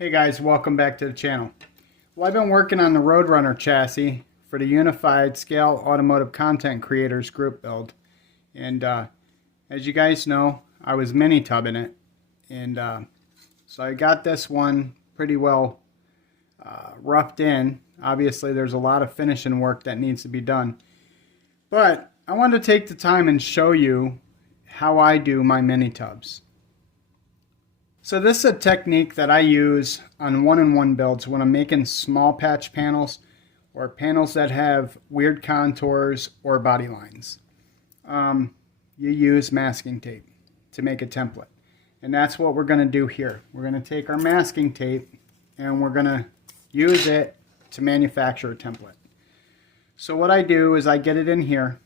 Hey guys, welcome back to the channel. Well, I've been working on the Roadrunner chassis for the Unified Scale Automotive Content Creators group build. And as you guys know, I was mini tubbing it. And so I got this one pretty well roughed in. Obviously, there's a lot of finishing work that needs to be done. But I wanted to take the time and show you how I do my mini tubs. So this is a technique that I use on one-in-one builds when I'm making small patch panels or panels that have weird contours or body lines. You use masking tape to make a template. And that's what we're going to do here. We're going to take our masking tape and we're going to use it to manufacture a template. So what I do is I get it in here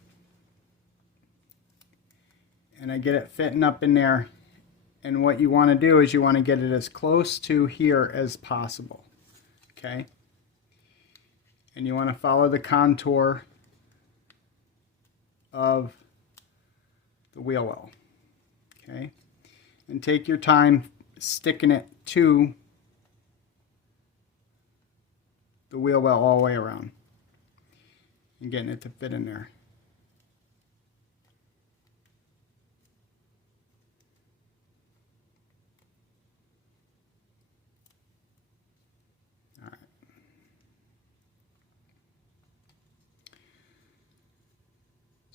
and I get it fitting up in there. And what you want to do is you want to get it as close to here as possible. Okay? And you want to follow the contour of the wheel well. Okay? And take your time sticking it to the wheel well all the way around. And getting it to fit in there.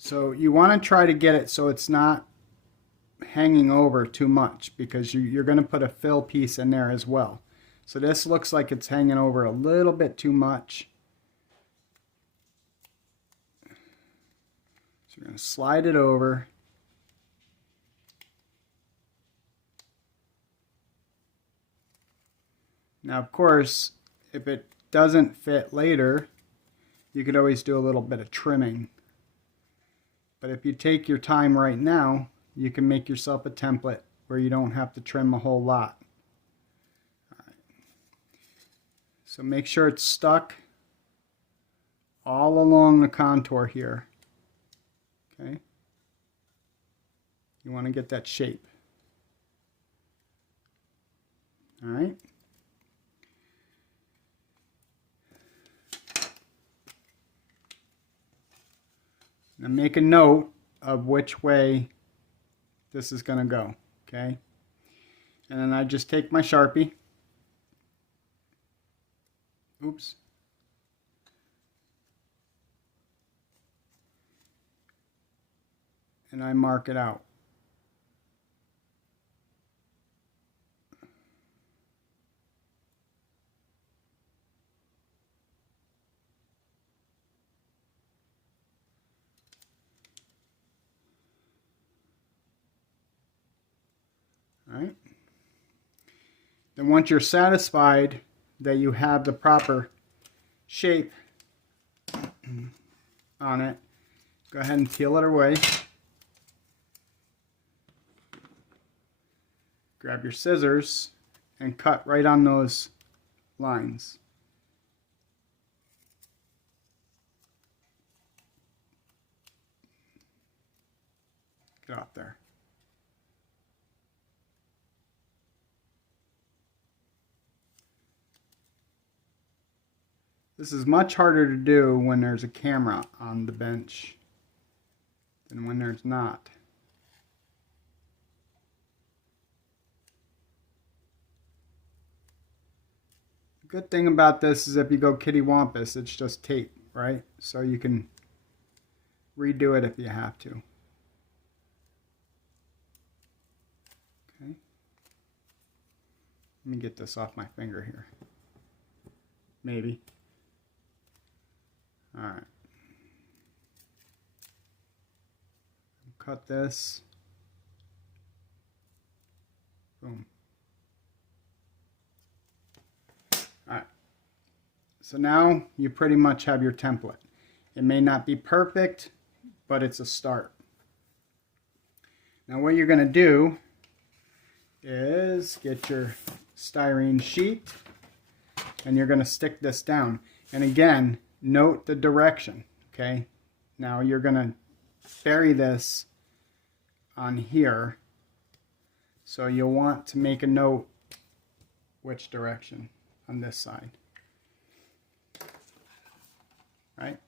So you want to try to get it so it's not hanging over too much, because you're going to put a fill piece in there as well. So this looks like it's hanging over a little bit too much. So you're going to slide it over. Now, of course, if it doesn't fit later, you could always do a little bit of trimming. But if you take your time right now, you can make yourself a template where you don't have to trim a whole lot. All right. So make sure it's stuck all along the contour here. Okay? You want to get that shape. All right? Now make a note of which way this is going to go, okay? And then I just take my Sharpie. Oops. And I mark it out. Right. Then once you're satisfied that you have the proper shape on it, go ahead and peel it away. Grab your scissors and cut right on those lines. Get off there. This is much harder to do when there's a camera on the bench than when there's not. The good thing about this is if you go kittywampus, it's just tape, right? So you can redo it if you have to. Okay. Let me get this off my finger here. Maybe. All right. Cut this. Boom. All right. So now you pretty much have your template. It may not be perfect, but it's a start. Now what you're going to do is get your styrene sheet and you're going to stick this down. And again, note the direction, okay? Now you're going to bury this on here, so you'll want to make a note which direction on this side. Right?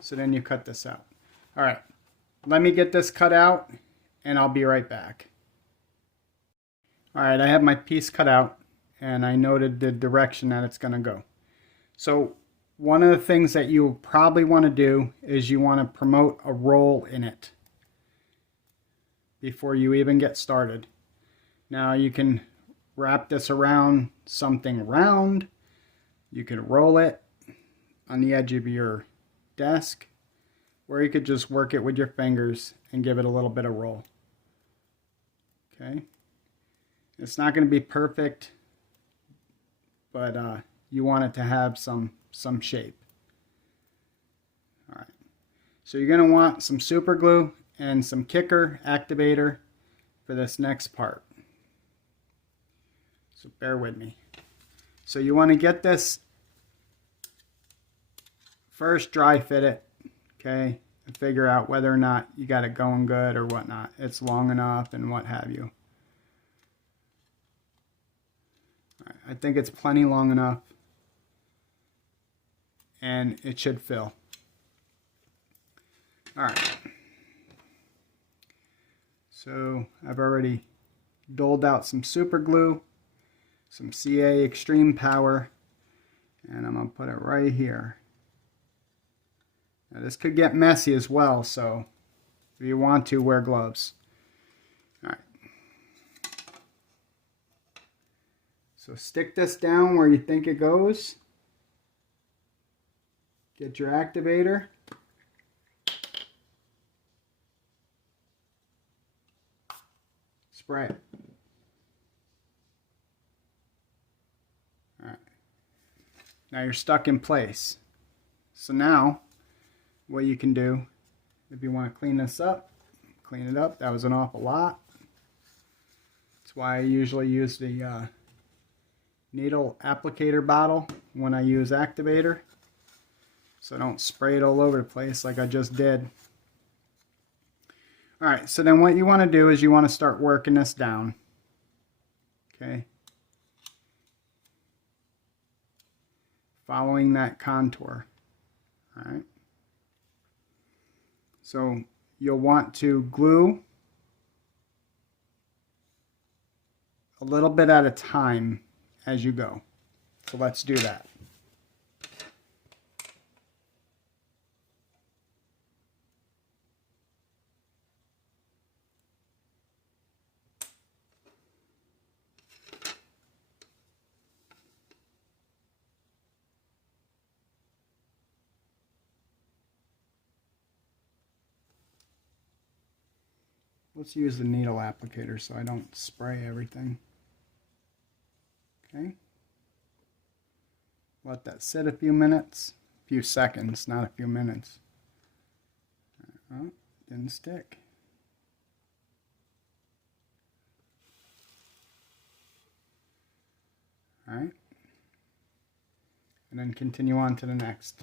So then you cut this out. All right, let me get this cut out and I'll be right back. All right, I have my piece cut out and I noted the direction that it's going to go. So one of the things that you probably want to do is you want to promote a roll in it before you even get started. Now you can wrap this around something round. You can roll it on the edge of your desk, or you could just work it with your fingers and give it a little bit of roll. Okay, it's not going to be perfect, but you want it to have some shape. All right, so you're going to want some super glue and some kicker activator for this next part. So bear with me. So you want to get this first, dry fit it, okay, and figure out whether or not you got it going good or whatnot. It's long enough and what have you. All right, I think it's plenty long enough and it should fill. All right. So I've already doled out some super glue, some CA Extreme Power, and I'm going to put it right here. Now this could get messy as well, so if you want to, wear gloves. All right. So stick this down where you think it goes. Get your activator. Spray it. All right. Now you're stuck in place. So now what you can do, if you want to clean this up, clean it up. That was an awful lot. That's why I usually use the needle applicator bottle when I use activator, so I don't spray it all over the place like I just did. All right, so then what you want to do is you want to start working this down. Okay. Following that contour. All right. So you'll want to glue a little bit at a time as you go. So let's do that. Let's use the needle applicator so I don't spray everything. Okay. Let that sit a few minutes, a few seconds, not a few minutes. Oh, didn't stick. All right. And then continue on to the next.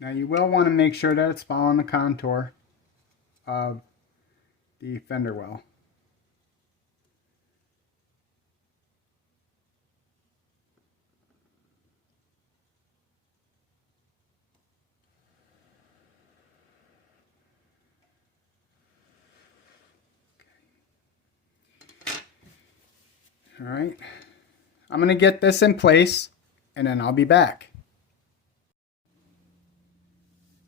Now you will want to make sure that it's following the contour of the fender well. All right, I'm going to get this in place and then I'll be back.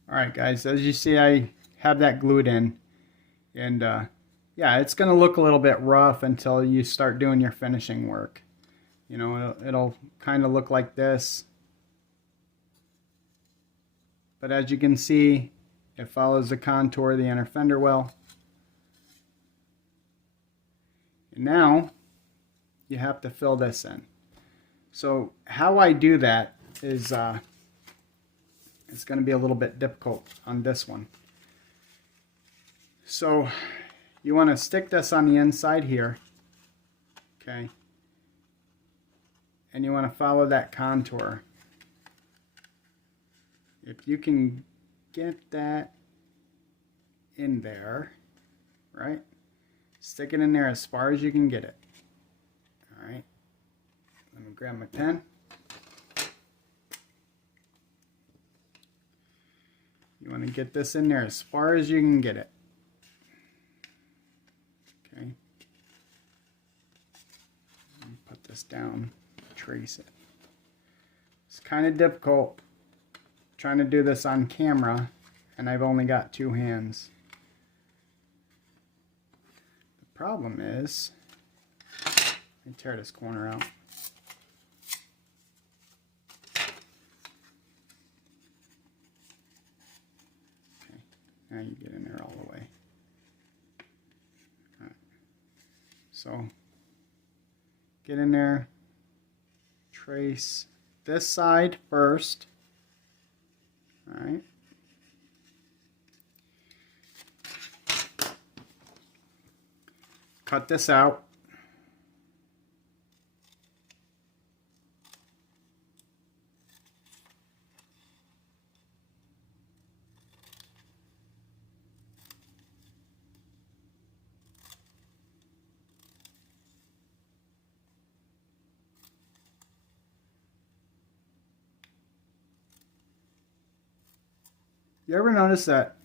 All right, guys, as you see, I have that glued in, and yeah, it's going to look a little bit rough until you start doing your finishing work. You know, it'll kind of look like this, but as you can see, it follows the contour of the inner fender well. And now you have to fill this in. So how I do that is it's going to be a little bit difficult on this one. So you want to stick this on the inside here, okay, and you want to follow that contour. If you can get that in there, right, stick it in there as far as you can get it. All right, let me grab my pen. You want to get this in there as far as you can get it. Okay. Put this down, trace it. It's kind of difficult trying to do this on camera, and I've only got two hands. The problem is, let me tear this corner out. Okay, now you get in there all the way. All right. So, get in there, trace this side first. All right. Cut this out. You ever notice that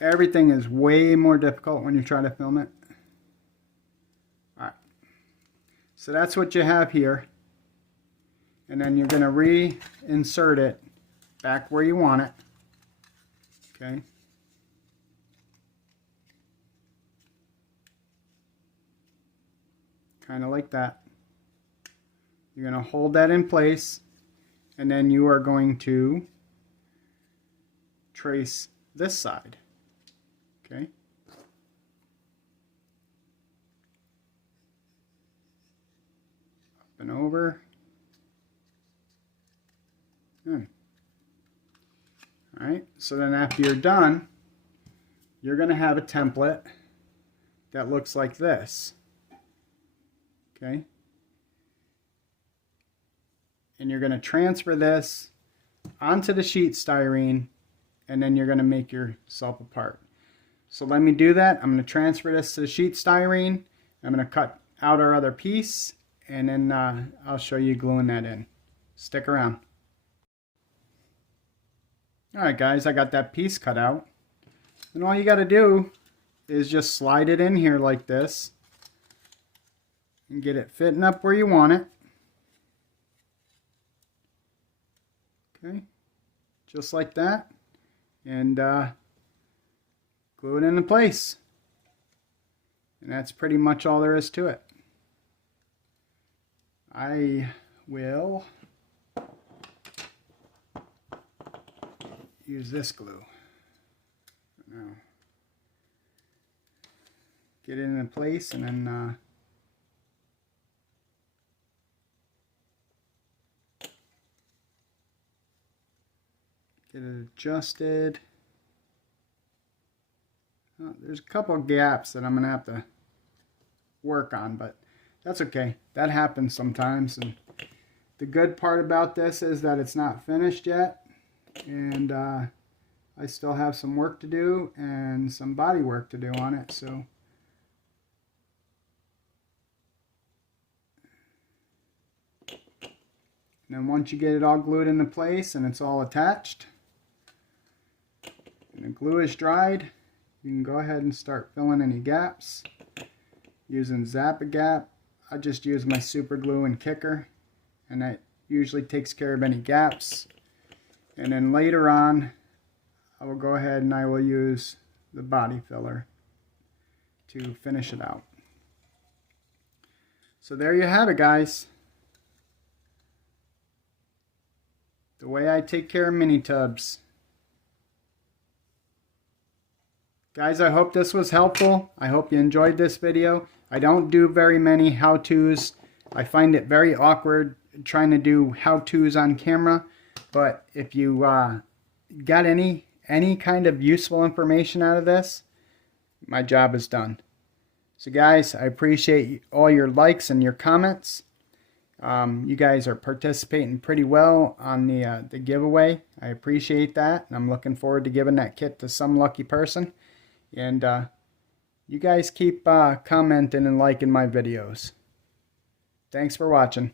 everything is way more difficult when you try to film it? Alright, so that's what you have here. And then you're going to reinsert it back where you want it. Okay. Kind of like that. You're going to hold that in place, and then you are going to trace this side. Okay. Up and over. Good. All right. So then after you're done, you're going to have a template that looks like this. Okay. And you're going to transfer this onto the sheet styrene, and then you're going to make yourself a part. So let me do that. I'm going to transfer this to the sheet styrene. I'm going to cut out our other piece, and then I'll show you gluing that in. Stick around. Alright guys, I got that piece cut out. And all you got to do is just slide it in here like this and get it fitting up where you want it. Okay, just like that. And glue it into place. And that's pretty much all there is to it. I will use this glue. Now, get it into place, and then get it adjusted. There's a couple of gaps that I'm going to have to work on, but that's okay. That happens sometimes. And the good part about this is that it's not finished yet, and I still have some work to do and some body work to do on it. So and then once you get it all glued into place and it's all attached and the glue is dried, you can go ahead and start filling any gaps using Zap-A-Gap. I just use my super glue and kicker, and that usually takes care of any gaps. And then later on, I will go ahead and I will use the body filler to finish it out. So there you have it, guys. The way I take care of mini tubs. Guys, I hope this was helpful. I hope you enjoyed this video. I don't do very many how-tos. I find it very awkward trying to do how-tos on camera. But if you got any kind of useful information out of this, my job is done. So guys, I appreciate all your likes and your comments. You guys are participating pretty well on the giveaway. I appreciate that, and I'm looking forward to giving that kit to some lucky person. And you guys keep commenting and liking my videos. Thanks for watching.